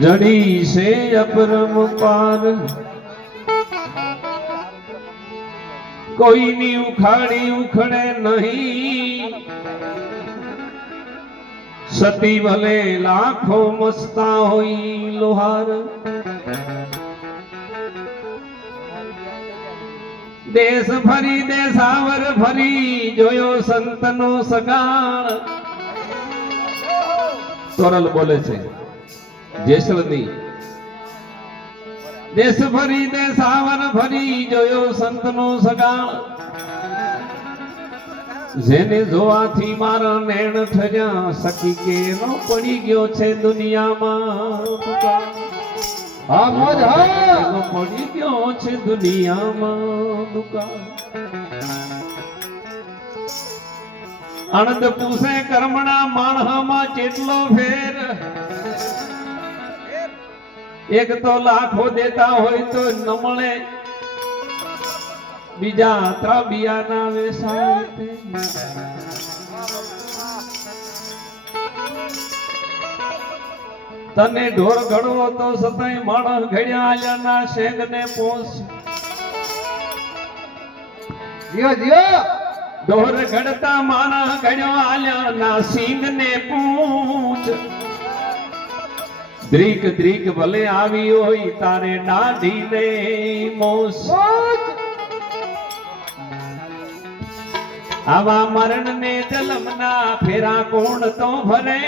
जड़ी से अपरम पार कोई नी उखाड़ी उखड़े नहीं सती भले लाखों मस्ता होई लोहार देश फरी देशावर फरी जोयो संतनो सगाळ तोरल बोले छे જેસલની દેશ ફરી દેશાવર ફરી જોયો સંતનો સગાળ જેને જોવાથી મારા નેણ ઠર્યા સકી કે નો પડી ગયો છે દુનિયામાં હા મોજ હા પડી ગયો છે દુનિયામાં દુકાળ અણદ પૂસે કર્મણા માણહામાં કેટલો ફેર एक तो लाखों देता होय तो न मळे बीजा त्रा बियाना वेसाते तने ढोर घड़ो तो सताई माणस घड्या आल्याना शेंग ने पोस जियो जियो ढोर घड़ता माणस घड्यो आल्याना सिंग ने पूछ द्रीक द्रीक भले आवी होई तारे डाढ़ी ने मोस आवा मरण ने जलमना फेरा कोण तो भरे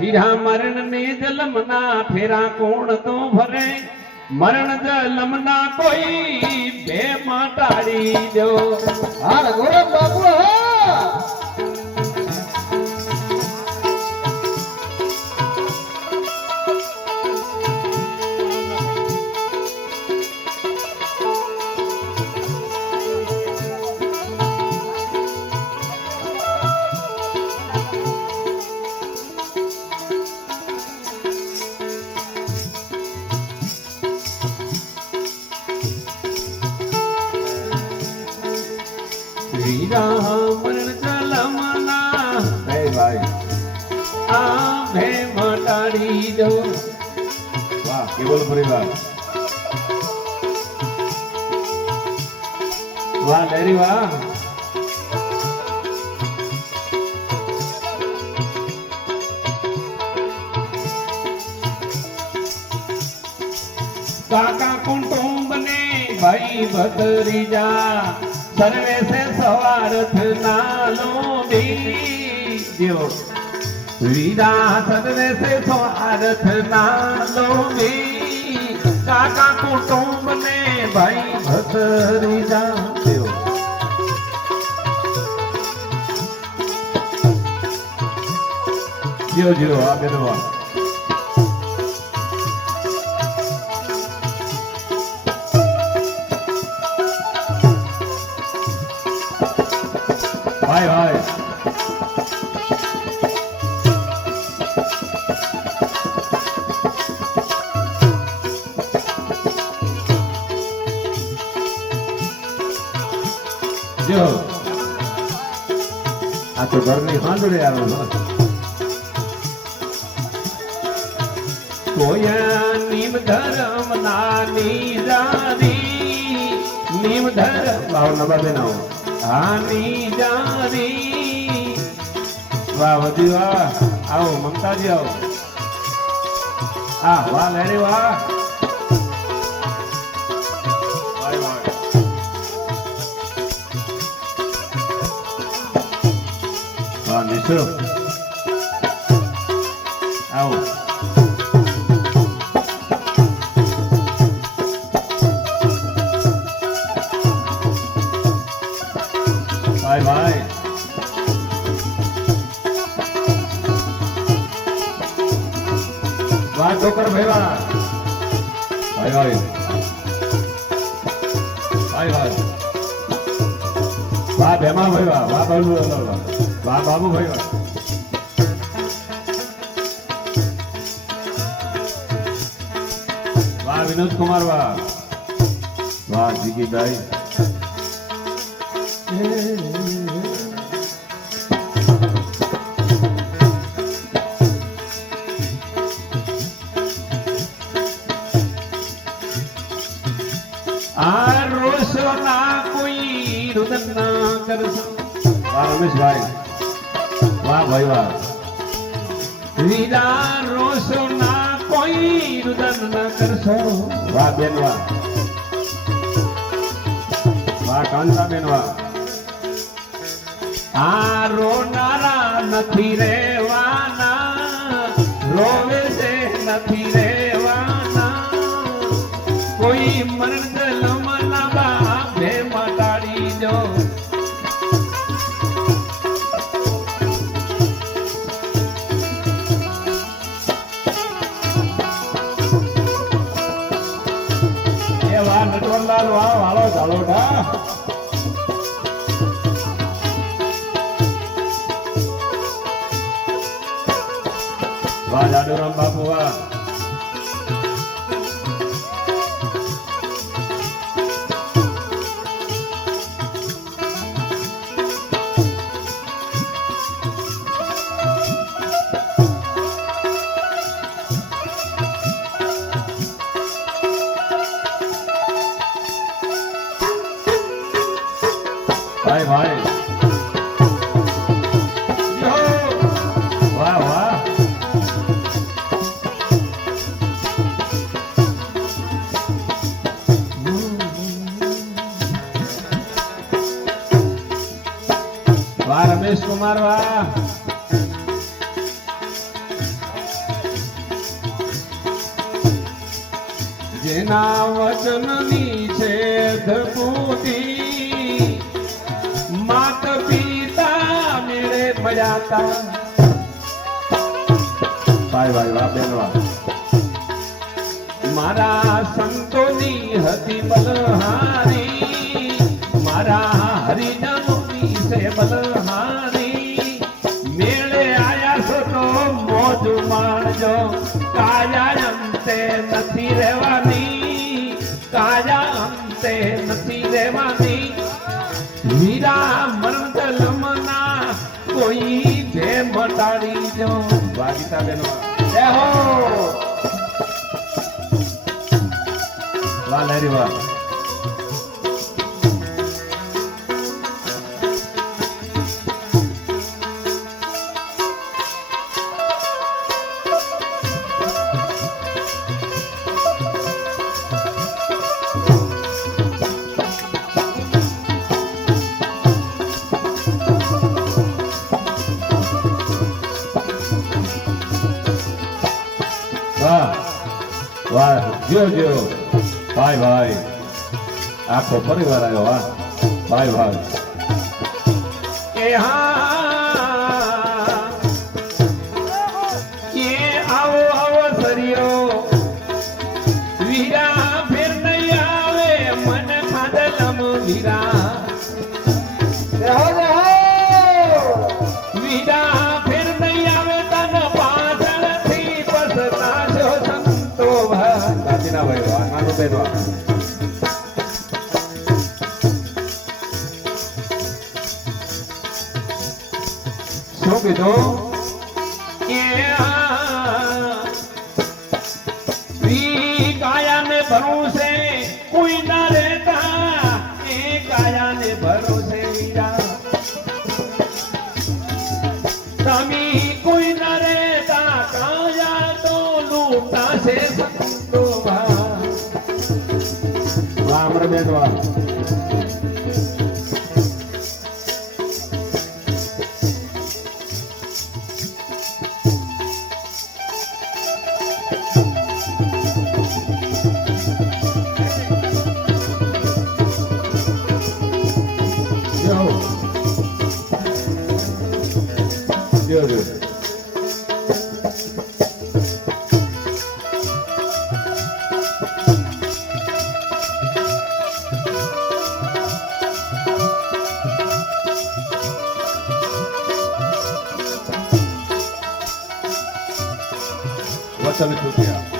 वीरा मरण ने जलमना फेरा कोण तो भरे मरण जलमना कोई बे माटाड़ी दो हां गोरम बाबू हा वीरा मरण जलमना भाई आ भे मटाड़ी दो वाह केवल परिवार वाह लेरी वाह काका कुटुंब ने भाई भतरीजा सर्वे से सवारथ नालो बीजो वीरा सर्वे से सवारथ नालो बी काका कुटुंब ने भाई भतरीजा जियो जियो आ बेदवा भाई भाई जो आ तो घर में हांडड़े आवे ना कोया नीम धर्म नानी जानी नीम धर्म लाओ नबा देना हो आनी जानी वाह वधी वाह आओ ममता जी आओ आ वाह लेरी वाह भाई भाई वाह निशो आओ भाई भाई वाह ठोकर भाई वाह भाई भाई भाई भाई वाह भेमा भाई वाह वाह बाबू वाह बाबू भाई वाह वाह विनोद कुमार वाह वाह जीगी भाई રમેશભાઈ વાહ ભાઈ વાહ વીરા રોશો ના કોઈ રુદન ન કરશો વાહ બેન વાહ વાહ કાંતા બેન વાહ આ રોનારા નથી રેવાના રોવે છે નથી રેવાના કોઈ મરણ જલમના બાપે મટાડી દો એવા નટવરલાલ વાહ વાળો ઝાલોટા વાહ જાડુરામ બાપુ વાહ ભાઈ ભાઈ વાહ વાહ વાહ રમેશ કુમાર વાહ જેના વચનની છે ધબૂતી માત પિતા મેળે મજાતા ભાઈ ભાઈ વાહ બેન વાહ મારા સંતોની હતી બલહારી મારા હરિજનોની છે બલહારી મેળે આયા છો તો મોજ માણજો કાયા અંતે નથી રહેવાની કાયા અંતે નથી રહેવાની વીરા મરણ જલમના કોઈ ભે મટાડી દો વાગીતા બેનો જય હો વાહ લહેરી વાહ વાહ વાહ જો જો ભાઈ ભાઈ આખો પરિવાર આવ્યો વાહ ભાઈ ભાઈ એ હા એ આવો આવો સરિયો વીરા ફેર નહીં આવે મન ખાદલમ વીરા વીરા ફેર નહીં આવે તન પાછળથી પસતાશો સંતો ભાઈ વાહ નાનું બેન વાહ શું કીધું કાયાને ભરોસે કોઈ ના રહેતા એ કાયાને ભરોસે વીરા તમે કોઈ ના રહેતા કાયા તો લૂટા છે સંતો વાહ અમરબેન વાહ જો જો વચન ચૂક્યા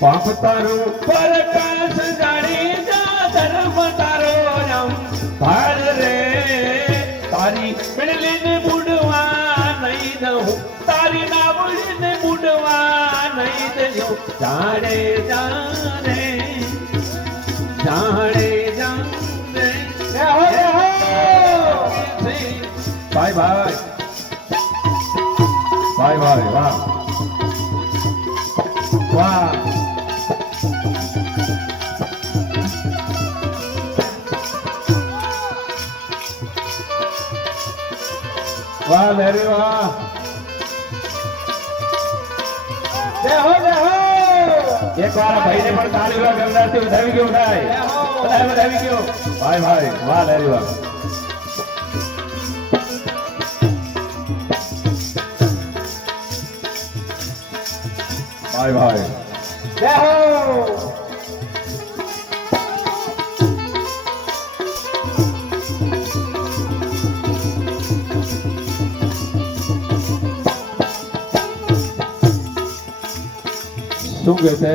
પાપ તારો પ્રકાશ જાણી જા ધર્મ તારો રમ ભાર રે તારી મેળલીને બુડવા નહીં દઉં તારી નાવડીને બુડવા નહીં દઉં જાણે જાણે જાણે જાણે ભાઈ ભાઈ ભાઈ ભાઈ વાહ વાહ વાહ લેરી વાહ જય હો એક વાર ભાઈને પણ તાળી વાહ ગમદારથી વધાવી ગયો થાય વધાવી ગયો ભાઈ ભાઈ વાહ લેરી વાહ ભાઈ ભાઈ જય હો શું કે છે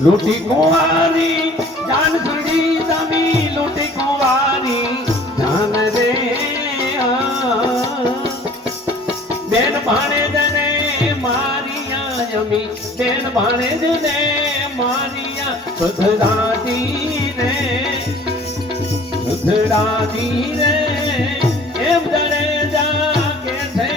લૂટી કુંવારી જાન સુડી દમી લૂટી કુંવારી જાન રે બેન ભાણે જને મારિયા યમી બેન ભાણે જને મારિયા સુધરાતી ને એમ જણે જાગે છે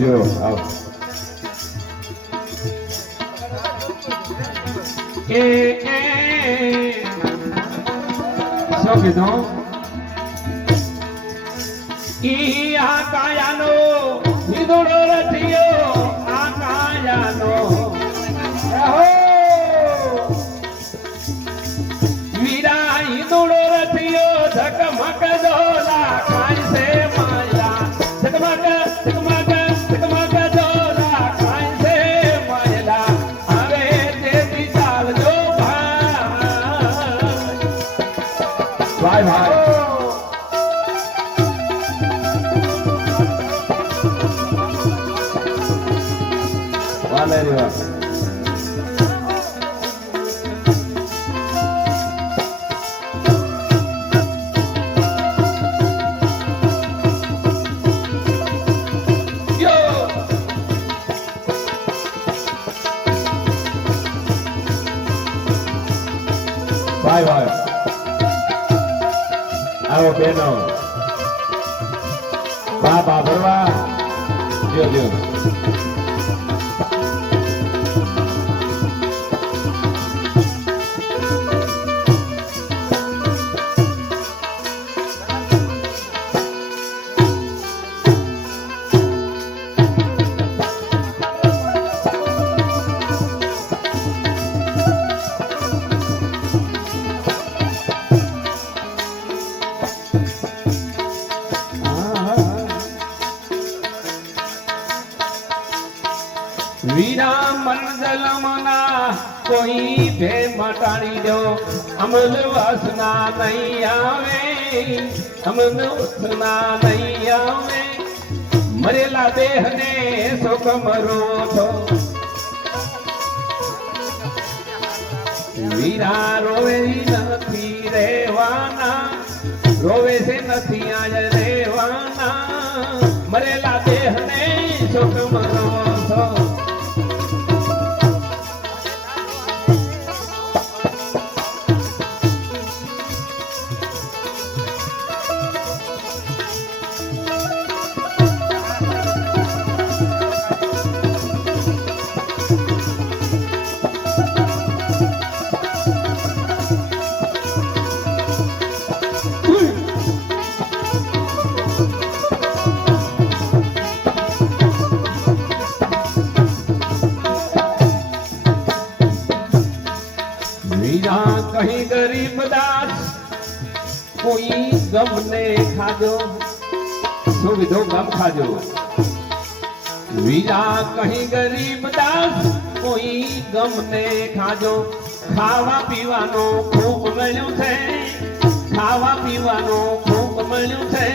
જો આવો શું કીધું ઈ આ કાયાનો વિદુડો રથિયો આ કાયાનો વીરા ઈદુડો રથિયો ધકમક દોલા કાય સે માયા ધકમક ધકમક ધકમક દોલા કાય સે માયલા હવે તેજી ચાલજો ભાઈ ભાઈ Valerio. Yo. Bye bye. Awo beno. Baba berwa. Yo yo. વીરા મંડલમના કોઈ ભે મટાડી દો અમલ વાસના નહીં આવે અમલ વાસના નહીં આવે મરેલા દેહને શોક મરો છો વીરા રોવે નથી રહેવાના રોવે છે નથી આજ રહેવાના મરેલા દેહને શોક મરો છો દાસ કોઈ ગમને ખાજો સુવિધો ગમ ખાજો વીરા કહી ગરીબ દાસ કોઈ ગમને ખાજો ખાવા પીવાનો ખૂબ મળ્યું છે ખાવા પીવાનું ખૂબ મળ્યું છે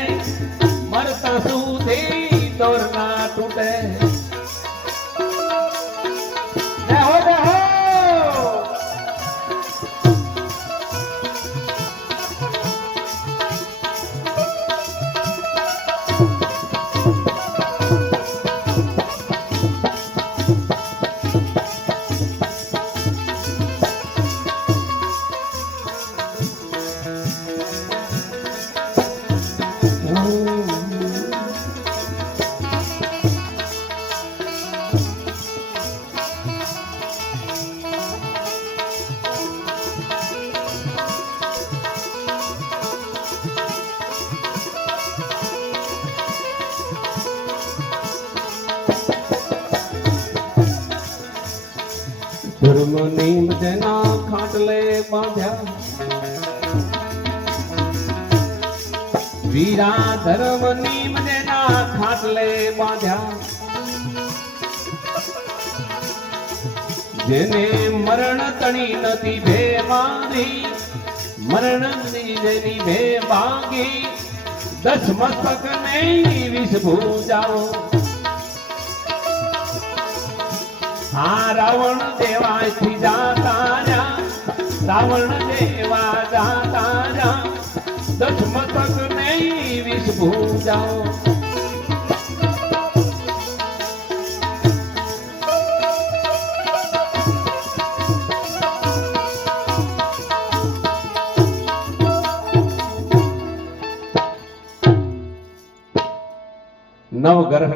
મરતા સુધી દોર ના તૂટે જય હો જય હો ધર્મ નીમ જેના ખાટલે બાંધ્યા વીરા ધર્મ નીમ જેના ખાટલે બાંધ્યા જેને મરણ તણી નથી ભે મારી મરણ જેની ભે ભાગી દસ મસ્તક નહીં વિષ ભૂજાઓ આ રાવણ દેવાથી જાતા જા રાવણ દેવા જાતા જા દસ મસ્તક નહીં વિષ ભૂજાઓ નવગ્રહ ને